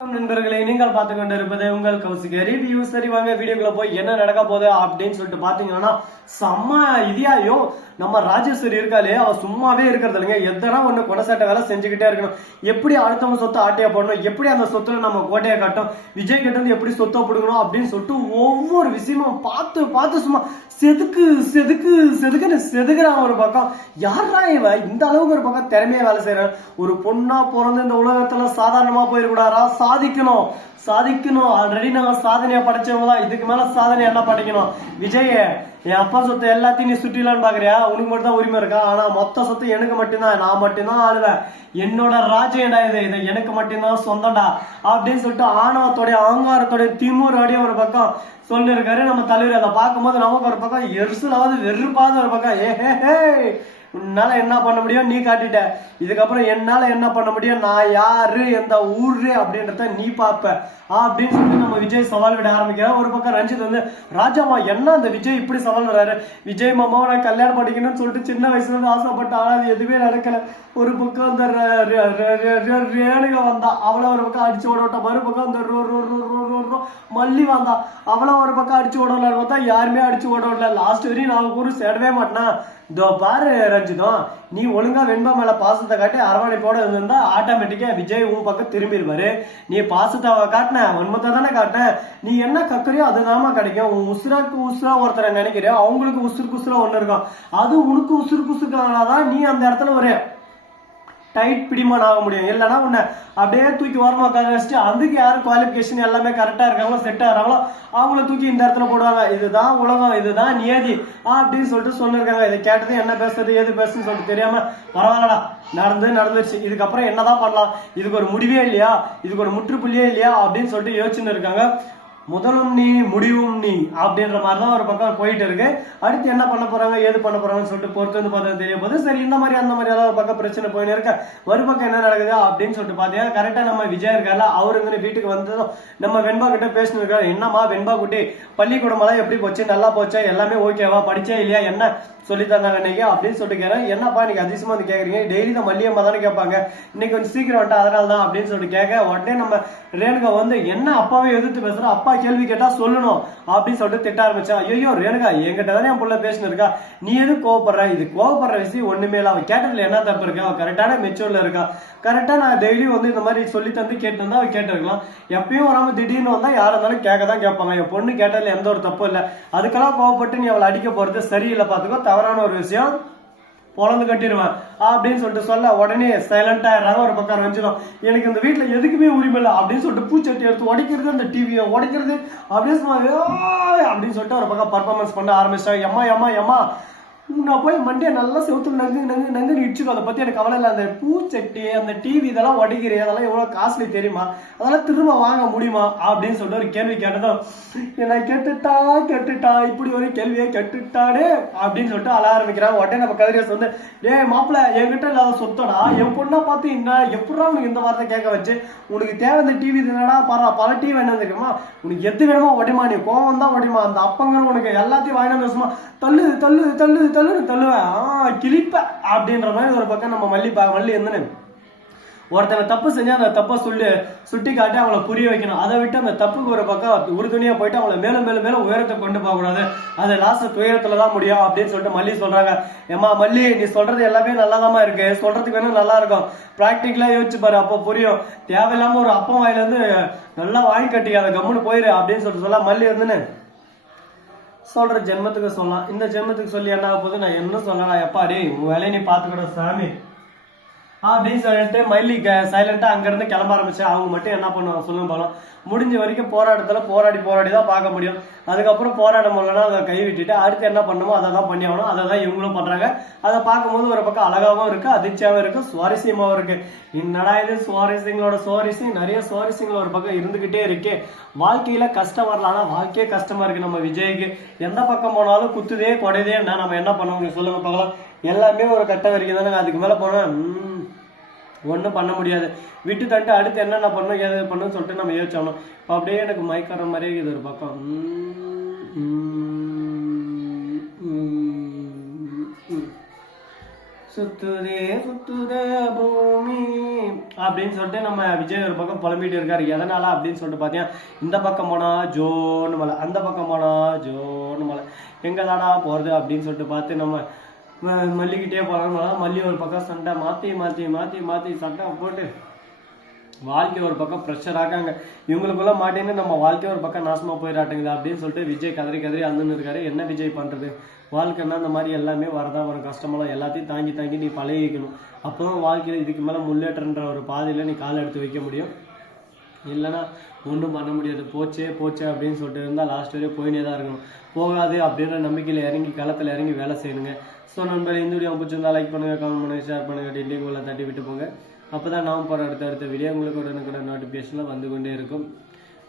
நண்பர்களே நீங்கள் பார்த்து கொண்டு இருப்பது உங்கள் கௌசிக ரிவ்யூ சரி வாங்க வீடியோக்குள்ள போய் என்ன நடக்க போகுது அப்படின்னு சொல்லிட்டு பாத்தீங்கன்னா செம்ம இதாயும் நம்ம ராஜேஸ்வரி இருக்காளே அவ சும்மாவே இருக்கிறது இல்லைங்க. எதனா ஒண்ணு கொடசாட்ட வேலை செஞ்சுக்கிட்டே இருக்கணும். எப்படி அடுத்தவங்க சொத்தை ஆட்டையா போடணும்? எப்படி அந்த சொத்துல நம்ம கோட்டையை காட்டும் விஜய் கிட்ட இருந்து எப்படி சொத்தை பிடுங்கணும் அப்படின்னு சொல்லிட்டு ஒவ்வொரு விஷயமும் பார்த்து பார்த்து சும்மா செதுக்கு செதுக்கு செதுக்குன்னு செதுக்குறான் ஒரு பக்கம். யாரா இவ? இந்த அளவுக்கு ஒரு பக்கம் திறமையா வேலை செய்யறான் ஒரு பொண்ணா பிறந்து இந்த உலகத்துல சாதாரணமா போயிருக்கூடாரா சாதிக்கணும். சாதிக்கணும். ஆல்ரெடி நாங்க சாதனையா படைச்சவங்க தான் இதுக்கு மேல சாதனை என்ன படைக்கணும் விஜய் என் அப்பா சொத்து எல்லாத்தையும் நீ சுற்றிலான்னு பாக்குறியா? உனக்கு மட்டும் தான் உரிமை இருக்கா? ஆனா மொத்த சொத்து எனக்கு மட்டும்தான். நான் மட்டும்தான் ஆளுவேன். என்னோட ராஜ்யம்டா இது. இது எனக்கு மட்டும்தான் சொந்தம்டா. அப்படின்னு சொல்லிட்டு ஆணவத்தோடைய அகங்காரத்தோடைய திமுறோடைய ஒரு பக்கம் சொல்லிருக்காரு நம்ம தலைவர். அதை பார்க்கும்போது நமக்கு ஒரு பக்கம் எரிசலாவது வெறுப்பாவது ஒரு பக்கம். ஏ ஹே ஹே. உன்னால என்ன பண்ண முடியும்? நீ காட்டிட்ட. இதுக்கப்புறம் என்னால என்ன பண்ண முடியும்? நான் யாரு? எந்த ஊரு? அப்படின்றத நீ பாப்ப அப்படின்னு சொல்லிட்டு நம்ம விஜய் சவால் விட ஆரம்பிக்கிறோம் ஒரு பக்கம் ரஞ்சித் வந்து ராஜாமா என்ன அந்த விஜய் இப்படி சவால் வர்றாரு விஜய் மாமாவை நான் கல்யாணம் பண்ணிக்கணும்னு சொல்லிட்டு சின்ன வயசுல இருந்து ஆசைப்பட்டேன் ஆனா அது எதுவுமே நடக்கல. ஒரு பக்கம் அந்த ர- ரேணுகா வந்தா அவளை ஒரு பக்கம் அடிச்சு ஓட விட்டா மறுபக்கம் அந்த ரோ ரோ ரோ ரோ ரோ ரோ மல்லி வந்தா அவளை ஒரு பக்கம் அடிச்சு ஓட விடலான்னு பார்த்தா யாருமே அடிச்சு ஓட விடல. லாஸ்ட் வரையும் நான் ஊரு சேடவே மாட்டேனா? இதோ பாரு ரஞ்சிதம் நீ ஒழுங்கா வெண்பா மேல பாசத்தை காட்டி அரவணைப்போட இருந்திருந்தா ஆட்டோமேட்டிக்கா விஜய் உன் பக்கம் திரும்பிடுவாரு. நீ பாசத்தை காட்டின உண்மத்தை தானே காட்டின. நீ என்ன கக்கறியோ அதுதாம்மா கிடைக்கும். உன் உசுராக்கு உசுரா ஒருத்தரை நினைக்கிறியோ அவங்களுக்கு உசுருக்கு உசுரா ஒன்று இருக்கும். அது உனக்கு உசுருக்கு உசுருக்கானாதான் நீ அந்த இடத்துல ஒரு டைட் பிடிமான் ஆக முடியும். இல்லைனா உன்னை அப்படியே தூக்கி ஓரமாக உட்கார வச்சுட்டு அதுக்கு யார் குவாலிஃபிகேஷன் எல்லாமே கரெக்டாக இருக்காங்களோ செட் ஆகிறாங்களோ அவங்கள தூக்கி இந்த இடத்துல போடுவாங்க. இதுதான் உலகம் இதுதான் நியதி அப்படின்னு சொல்லிட்டு சொல்லிருக்காங்க. இதை கேட்டது என்ன பேசுறது ஏது பேசுன்னு சொல்லிட்டு தெரியாமல் பரவாயில்லடா நடந்து நடந்துருச்சு. இதுக்கப்புறம் என்னதான் பண்ணலாம்? இதுக்கு ஒரு முடிவே இல்லையா? இதுக்கு ஒரு முற்றுப்புள்ளியே இல்லையா? அப்படின்னு சொல்லிட்டு யோசிச்சுன்னு இருக்காங்க. முதலும் நீ முடிவும் நீ அப்படின்ற மாதிரி தான் ஒரு பக்கம் போயிட்டு இருக்கு. அடுத்து என்ன பண்ண போறாங்க ஏது பண்ண போறாங்கன்னு சொல்லிட்டு பொறுத்து வந்து பார்த்தா தெரிய சரி இந்த மாதிரி அந்த மாதிரி ஏதாவது ஒரு பக்கம் பிரச்சனை போயின்னு இருக்க. பக்கம் என்ன நடக்குது அப்படின்னு சொல்லிட்டு பார்த்தீங்கன்னா கரெக்டா நம்ம விஜய் இருக்கார்ல அவர் வந்து வீட்டுக்கு வந்ததும் நம்ம வெண்பா கிட்ட பேசணும் என்னம்மா வெண்பா குட்டி பள்ளிக்கூடம் எல்லாம் எப்படி போச்சு? நல்லா போச்சா? எல்லாமே ஓகேவா படிச்சே இல்லையா? என்ன சொல்லி தந்தாங்க இன்னைக்கு? அப்படின்னு சொல்லிட்டு கேறேன் என்னப்பா இன்னைக்கு அதிசயமா வந்து கேக்குறீங்க? டெய்லி தான் மல்லியம்மா தானே கேட்பாங்க. இன்னைக்கு கொஞ்சம் சீக்கிரம் வந்துட்டு அதனால தான் அப்படின்னு சொல்லிட்டு கேட்க உடனே நம்ம ரேணுகா வந்து என்ன அப்பாவே எதிர்த்து பேசுகிறோம் அப்பா கேள்வி கேட்டா சொல்லணும் அப்படின்னு சொல்லிட்டு திட்ட ஆரம்பிச்சான். ஐயோ ரேணுகா என்கிட்ட தானே என் புள்ள பேசினு இருக்கா நீ எது கோவப்படுற? இது கோவப்படுற விஷயம் ஒண்ணுமே இல்லை. அவன் கேட்டதுல என்ன தப்பு இருக்கு? அவன் கரெக்டான மெச்சூர்ல இருக்கா? கரெக்டா நான் டெய்லியும் வந்து இந்த மாதிரி சொல்லி தந்து கேட்டு அவன் கேட்டிருக்கலாம். எப்பயும் வராம திடீர்னு வந்தா யாரா இருந்தாலும் கேட்க தான் கேட்பாங்க. என் பொண்ணு கேட்டதுல எந்த ஒரு தப்பும் இல்லை. அதுக்கெல்லாம் கோவப்பட்டு நீ அவளை அடிக்க போறது சரியில்லை. பாத்துக்கோ தவறான ஒரு விஷயம். பொழந்து கட்டிடுவேன் அப்படின்னு சொல்லிட்டு சொல்ல உடனே சைலண்டா யாராவது ஒரு பக்கம் வச்சிடும் எனக்கு இந்த வீட்டுல எதுக்குமே உரிமை இல்லை அப்படின்னு சொல்லிட்டு பூச்சட்டி எடுத்து உடைக்கிறது அந்த டிவியை உடைக்கிறது அப்படின்னு சும்மா அப்படின்னு சொல்லிட்டு ஒரு பக்கம் பர்ஃபார்மன்ஸ் பண்ண ஆரம்பிச்சாங்க எம்மா எம்மா எம்மா! நான் போய் மண்டே நல்லா செவுத்துல நங்கு நங்கு நங்குன்னு இடிச்சுக்கோ அதை பத்தி எனக்கு கவலை இல்லை. அந்த பூச்சட்டி அந்த டிவி இதெல்லாம் உடைக்கிறே அதெல்லாம் எவ்வளவு காஸ்ட்லி தெரியுமா? அதெல்லாம் திரும்ப வாங்க முடியுமா? அப்படின்னு சொல்லிட்டு ஒரு கேள்வி கேட்டதும் என்ன கெட்டுட்டா கெட்டுட்டா இப்படி ஒரு கேள்வியை கெட்டுட்டானே அப்படின்னு சொல்லிட்டு அழ ஆரம்பிக்கிறாங்க. உடனே நம்ம கதிரியஸ் வந்து ஏ மாப்பிள்ள என்கிட்ட இல்லாத சொத்தடா என் பொண்ணா பார்த்து என்ன எப்படா உனக்கு இந்த வார்த்தை கேட்க வச்சு? உனக்கு தேவை இந்த டிவி என்னடா? பர பல டிவி என்ன தெரியுமா உனக்கு எது வேணுமோ ஒடிமா நீ கோவம் தான் ஒடிமா அந்த அப்பங்க உனக்கு எல்லாத்தையும் வாங்கினா பேசுமா தள்ளு தள்ளுது தள்ளுற தள்ளுன்னு தள்ளுவேன் ஆ கிளிப்ப அப்படின்ற மாதிரி ஒரு பக்கம் நம்ம மல்லி பா மல்லி இருந்துன்னு ஒருத்தங்க தப்பு செஞ்சு அந்த தப்பை சொல்லி சுட்டி காட்டி அவங்கள புரிய வைக்கணும். அதை விட்டு அந்த தப்புக்கு ஒரு பக்கம் உறுதுணையா போயிட்டு அவங்கள மேலும் மேலும் மேலும் உயரத்தை கொண்டு போகக்கூடாது. அது லாஸ்ட் துயரத்துல தான் முடியும் அப்படின்னு சொல்லிட்டு மல்லி சொல்றாங்க. ஏமா மல்லி நீ சொல்றது எல்லாமே நல்லாதாம்மா இருக்கு. சொல்றதுக்கு வேணும் நல்லா இருக்கும். ப்ராக்டிக்கலாக யோசிச்சு பாரு அப்போ புரியும். தேவையில்லாம ஒரு அப்பம் வாயில இருந்து நல்லா வாங்கி கட்டிக்காத கம்முன்னு போயிரு அப்படின்னு சொல்லிட்டு சொல்ல மல்லி வந்துன்னு சொல்ற ஜென்மத்துக்கு சொல்லலாம். இந்த ஜென்மத்துக்கு சொல்லி என்ன ஆக போகுது? நான் என்ன சொல்லலாம்? எப்பா டேய் உன் வேலையை நீ பாத்துக்கிற சாமி. அப்படின்னு சொல்லிட்டு மல்லி சைலண்டா அங்கேருந்து கிளம்ப ஆரம்பிச்சு அவங்க மட்டும் என்ன பண்ணுவாங்க சொல்லுங்க போலாம் முடிஞ்ச வரைக்கும் போராட்டத்துல போராடி போராடி தான் பார்க்க முடியும். அதுக்கப்புறம் போராட முடியலன்னா அதை கை விட்டுட்டு அடுத்து என்ன பண்ணுமோ அதை தான் பண்ணி ஆகணும். அதை தான் இவங்களும் பண்றாங்க. அதை பார்க்கும்போது ஒரு பக்கம் அழகாவும் இருக்கு அதிர்ச்சியாவும் இருக்கு சுவாரஸ்யமாவும் இருக்கு. என்னடா இது சுவாரஸ்யங்களோட சுவாரஸ்யம்? நிறைய சுவாரஸ்யங்கள் ஒரு பக்கம் இருந்துகிட்டே இருக்கு. வாழ்க்கையில கஷ்டம் வரல ஆனா வாழ்க்கையே கஷ்டமா இருக்கு நம்ம விஜய்க்கு. எந்த பக்கம் போனாலும் குத்துதே கொடையதே என்ன நம்ம என்ன பண்ண முடியும் சொல்லுங்க பார்க்கலாம் எல்லாமே ஒரு கட்டம் வரைக்கும் தானே அதுக்கு மேல போனா ஒன்றும் பண்ண முடியாது. விட்டு தட்டு அடுத்து என்னென்ன பண்ணணும் ஏது பண்ணணும்னு சொல்லிட்டு நம்ம யோசிச்சோம் இப்போ அப்படியே எனக்கு மயக்கிற மாதிரியே இது ஒரு பக்கம். சுத்துதே சுத்துதே பூமி. அப்படின்னு சொல்லிட்டு நம்ம விஜய் ஒரு பக்கம் புலம்பிட்டு இருக்காரு. எதனால அப்படின்னு சொல்லிட்டு பார்த்தீங்கன்னா இந்த பக்கம் போனா ஜோன்னு மலை அந்த பக்கம் போனா ஜோன்னு மலை எங்கதாடா போறது அப்படின்னு சொல்லிட்டு பார்த்து நம்ம மல்லிக்கிட்டே போகலாம் மல்லி ஒரு பக்கம் சண்டை மாற்றி மாற்றி மாற்றி மாற்றி சண்டை போட்டு வாழ்க்கை ஒரு பக்கம் ப்ரெஷர் ஆகாங்க இவங்களுக்குள்ள மாட்டேன்னு நம்ம வாழ்க்கை ஒரு பக்கம் நாசமாக போயிடாட்டுங்குது அப்படின்னு சொல்லிட்டு விஜய் கதறி கதறி அந்துன்னு இருக்காரு. என்ன விஜய் பண்ணுறது வாழ்க்கைன்னா இந்த மாதிரி எல்லாமே வரதான் வரும். கஷ்டமெல்லாம் எல்லாத்தையும் தாங்கி தாங்கி நீ பழகிக்கணும். அப்போ தான் வாழ்க்கையில் இதுக்கு மேலே முன்னேற்றன்ற ஒரு பாதையில் நீ கால் எடுத்து வைக்க முடியும். இல்லைன்னா ஒன்றும் பண்ண முடியாது. போச்சே போச்சே அப்படின்னு சொல்லிட்டு இருந்தால் லாஸ்ட் வரையும் போயினே தான் இருக்கணும். போகாது அப்படின்ற நம்பிக்கையில் இறங்கி களத்தில் இறங்கி வேலை செய்யணுங்க. ஸோ நண்பர் இந்த வீடியோ பிடிச்சிருந்தா லைக் பண்ணுங்கள் கமெண்ட் பண்ணுங்க ஷேர் பண்ணுங்கள் டெய்லி உங்களை தட்டி விட்டு போங்க. அப்போ தான் நாம் போகிற அடுத்த அடுத்த வீடியோ உங்களுக்கு உடனுக்குடன் நோட்டிஃபிகேஷனில் வந்து கொண்டே இருக்கும்.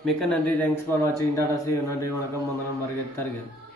மிக்க நன்றி. தேங்க்ஸ் ஃபார் வாட்சிங் டாடா சி நன்றி வணக்கம். வந்தனம் மருகத் தருகிறேன்